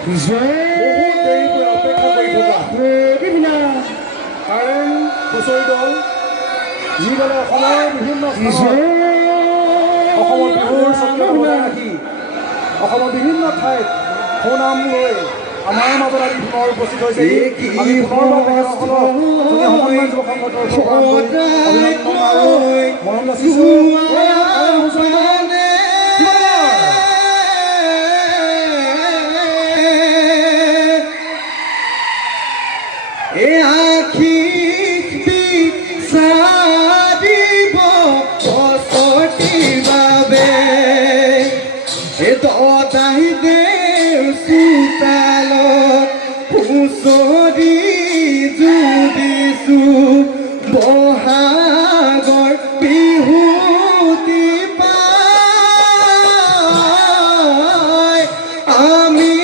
বহুত দেৰি পৰা অপেক্ষা কৰি থকা কাৰেণ্ট হুঁচৰি দল যি দলে অসমৰ বিভিন্ন অসমৰ বিহুৰ স্বকীয়তা বজাই ৰাখি অসমৰ বিভিন্ন ঠাইত সুনাম লৈ আমাৰ মাজত আজি পুনৰ উপস্থিত হৈছে। আমি পুনৰবাৰ তেখেতসকলক সমন্বয় যুৱক সংগঠনৰ অভিনন্দন আৰু মৰম যাচিছোঁ। বহাগৰ বিহুতি পাই আমি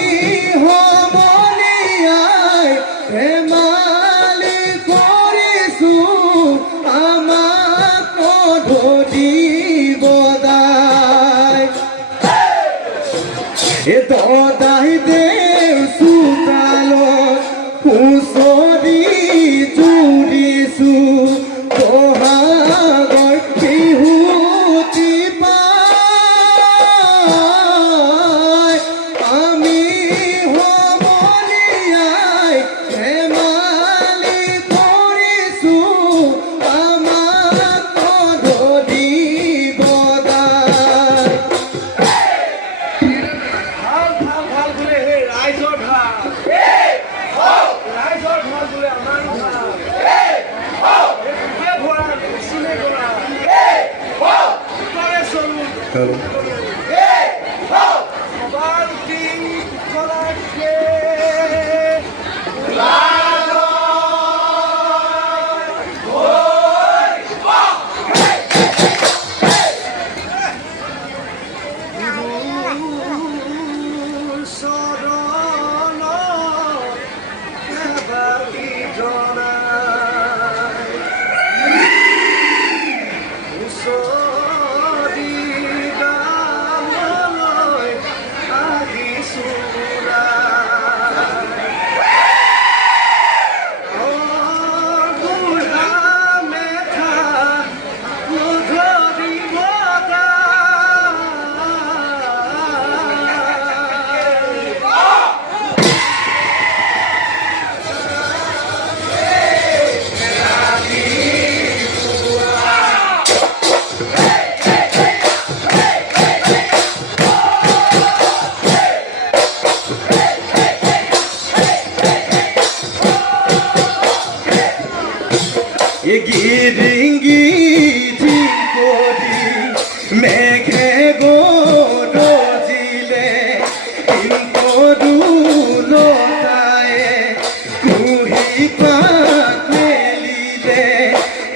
সমনীয়াই ধেমালি কৰিছোঁ আমাক ধৰি বদাই দদাই দেউ চোতালত হুঁচৰি জুৰিছোঁ বহাগৰ বিহুতি পাই আমি সমনীয়াই ধেমালি কৰিছোঁ আমাক ধৰি বদাই। ভাল ভাল ভাল বোলে সেই ৰাইজৰ ঢাল ৰাইজৰ ঢাল বোলে আমাৰ ঢাল ভৰা চিনে কৰা উত্তৰে চলো সবাৰ দিন চলাকে গিৰিংগি কৰি মেঘে গৰজিলে লতায়ে কুহি পাত মেলিলে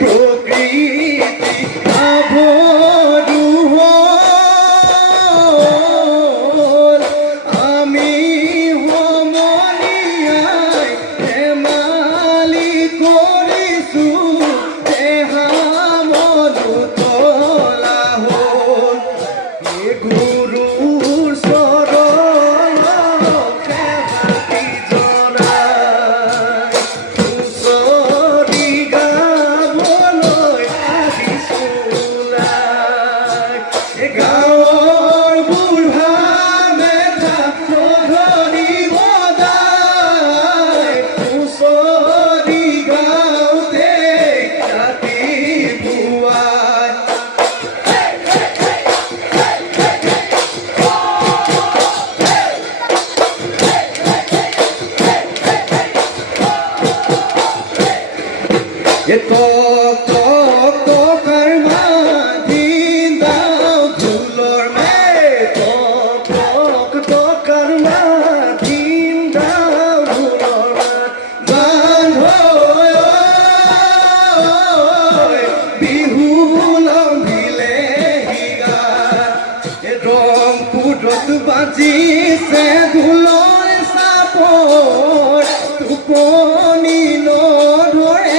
প্ৰকৃতি আভৰু হ'ল আমি সমনীয়াই ধেমালি কৰিছোঁ গুৰুৰ চৰণতে ভাটি জনাই হুঁচৰি গাবলৈ আহিছোঁ গাঁৱৰ বুঢ়া মেধা ধৰি বদাই হুঁচৰি গাওঁতে ৰাতি পুৱাই টকাৰ মাদিন দাও ঢোলৰ মে টকাৰ মাদিন দাও ঢোলৰ বান্ধ বিহু লম্ভিলে হিগা ৰংপুৰত বাজিছে ঢোলৰ চাপৰ টোপনি নধৰে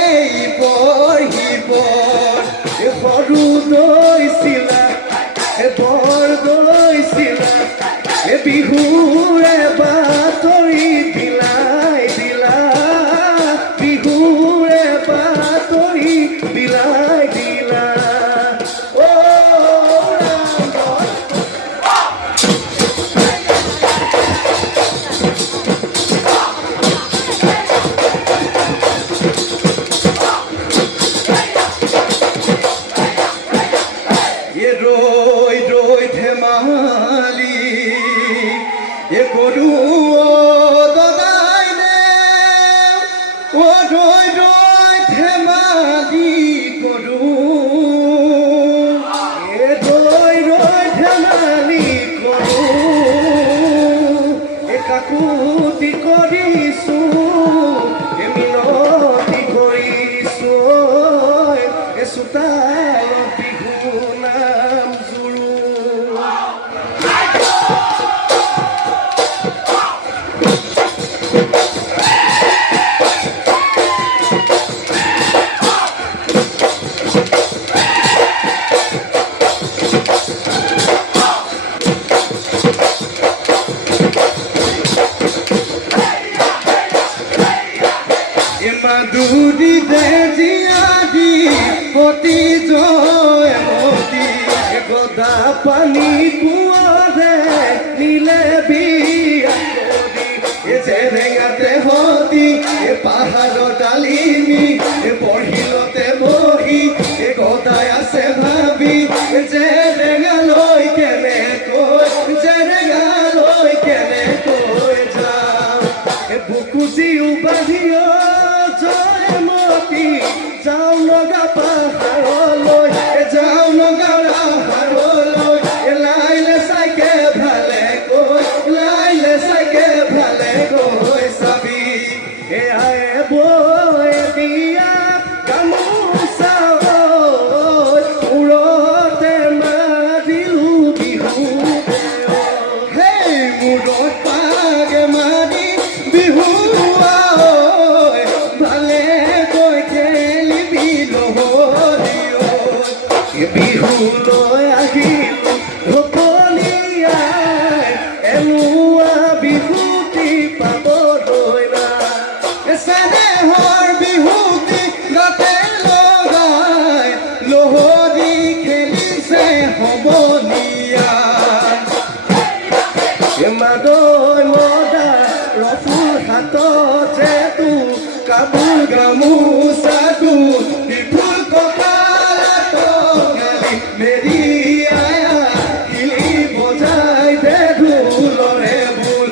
সৰু দৈছিলা বৰ দৈছিলা বিহুৰে বাট এ গৰু দদাইনে ও ৰই ৰই ধেমালি গৰু এ ৰই ৰই ধেমালি গৰু এ কাকুতি কৰিছো এ মিনতি কৰিছো এ চোতালত বিহু নাম জুৰু মাধুরী দেজিয়াদি পতি জয়মতী গদা পানি কুয়ারে নীলে বিয়া করি এ জেরেঙাতে হতি এ পাহাড় ডালিমি এ পঢ়িলতে বহি এ গদাই আছে ভাবি জেরেঙা লৈ কেনে কৈ জেরেঙা লৈ কেনে কৈ যাও এ বুকু জিউ বাঢ়িও জয়মতী যাও লগা পাহাৰলৈ যাও লগা পাহাৰলৈ লাইলে চাইকে ভালে কৈ লাইলে চাইকে ভালে কৈ চাবি এ আয়ে বৈ দিয়া গামোচা মূৰতে মাৰিলো বিহু হেই মূৰত পাগে মাৰি বিহু বিহুলৈ আহিলো ঢপলিয়াই এনুৱা বিহুতি পাবলৈ নাই চেনেহৰ বিহুতি গাতে লগাই লহৰি খেলিছে সমনীয়া মাদৈ মদা ৰফুৰ হাতত যেতু কাপোৰ গামোচাটো বিপুল ককা মেৰি আয়া হিলি বজাই দে ঢোলৰে বুল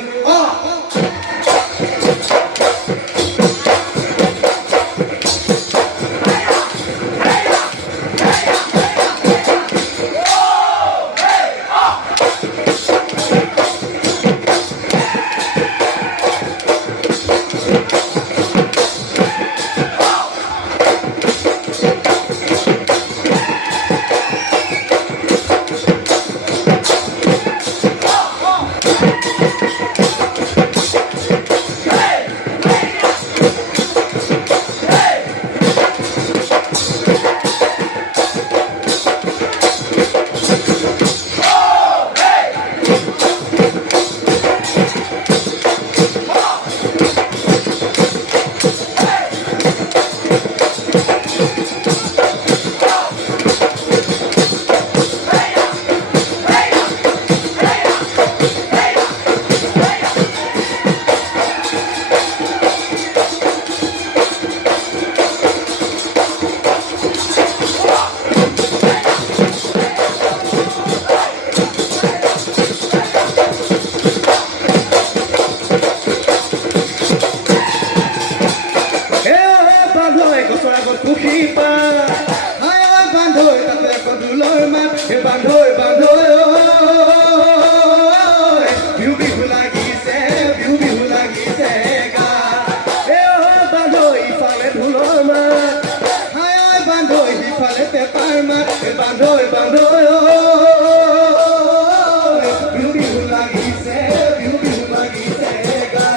বান্ধৈ বান্ধৈ বিহু বিহু লাগিছে বিহু বিহু লাগিছে গা বান্ধৈ ইফালে ঢোলৰ মাত হায় বান্ধৈ সিফালে পেপাৰ মাত বান্ধৈ বান্ধৈ বিহু বিহু লাগিছে বিহু বিহু লাগিছে গা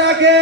লাগে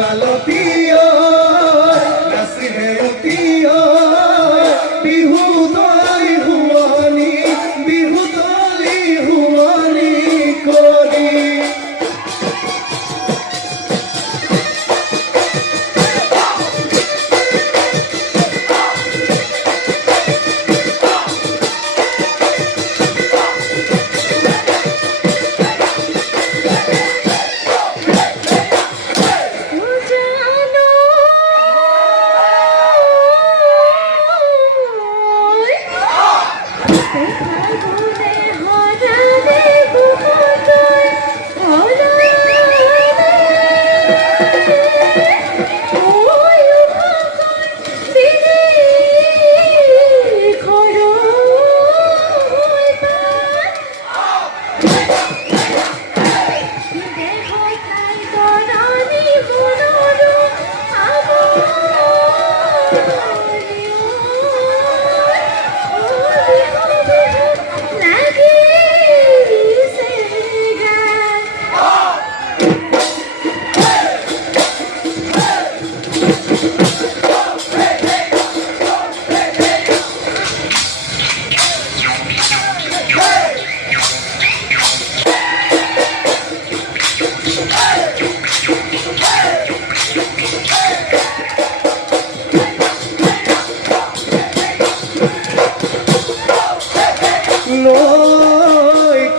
মালতী নাচিহে অতি বিহু তলি শুৱনি বিহু তলি শুৱনি কৰি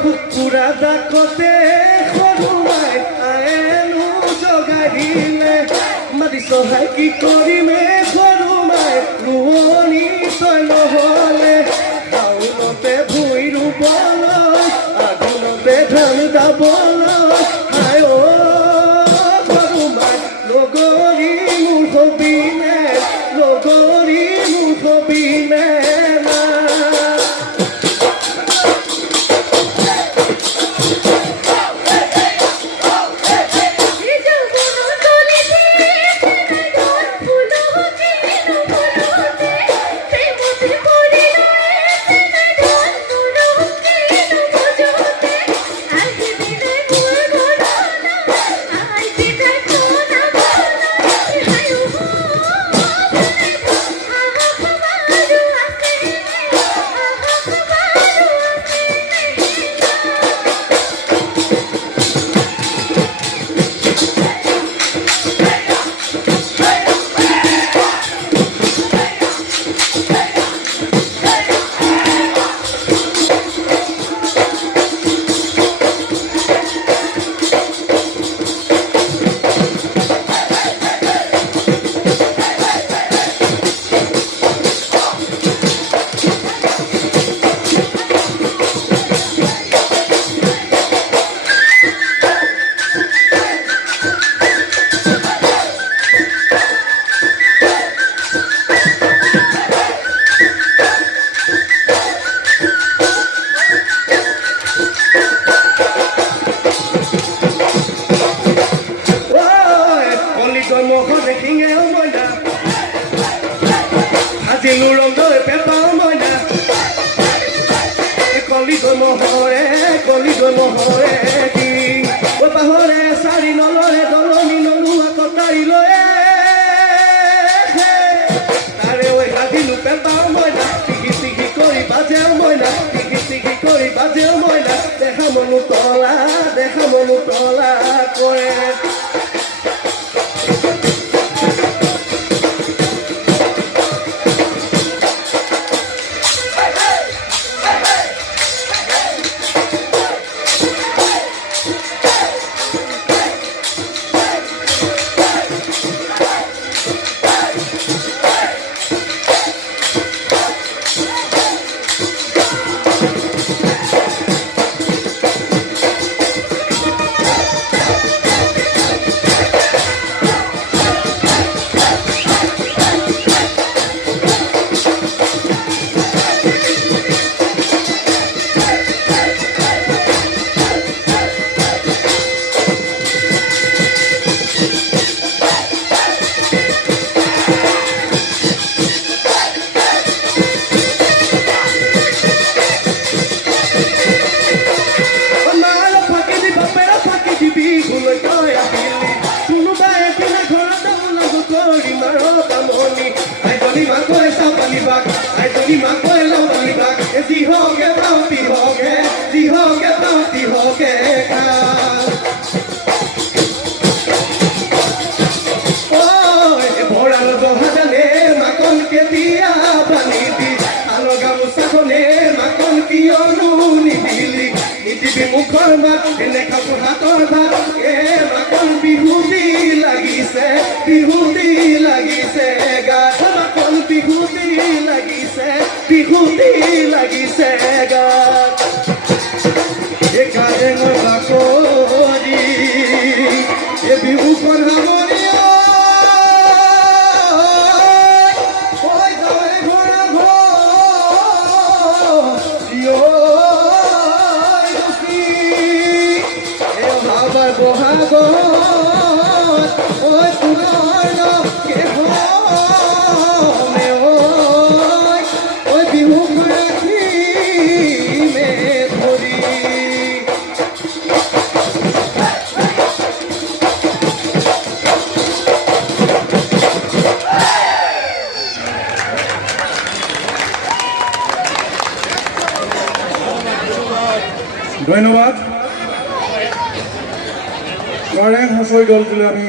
কুকুৰা ডাকতে সৰুমাই আয়েনো জগাই দিলে মাতি চহাই কি কৰিমে সৰুমাই ৰোৱনী তই নহ'লে শাওনতে ভুই ৰুবলৈ আঘোণতে ধান দাবলৈ আই সৰুমাই নগৰী মোৰ হবিনে নগৰী মোৰ হবিনে কলিগৈ মহৰে দি পাহৰে চাৰি নলৰে দলনি নলোৱা কটাৰী লৈ তাৰে ঐ সাধিলো পেপাও মইনা টিকি টিকি কৰি বাজেও মইনা টিকি টিকি কৰি বাজেও মইনা দেখা মনো তলা কৰে হাতৰ মাত নেখাব হাতৰ ভাত মাকৰ বিহুতি লাগিছে গাত মাকৰ বিহুতি লাগিছে গাত একাৰে মই বাকৰি এ বিহুখন সামৰি বহাগত ঐ পুনৰ কেহমে ঐ বিহু ৰাখিমে ধৰি ধন্যবাদ গড়েং হুঁচৰি দলটোলৈ আমি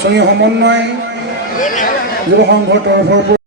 চঙী সমন্বয় যুৱ সংঘৰ তৰফৰ পৰা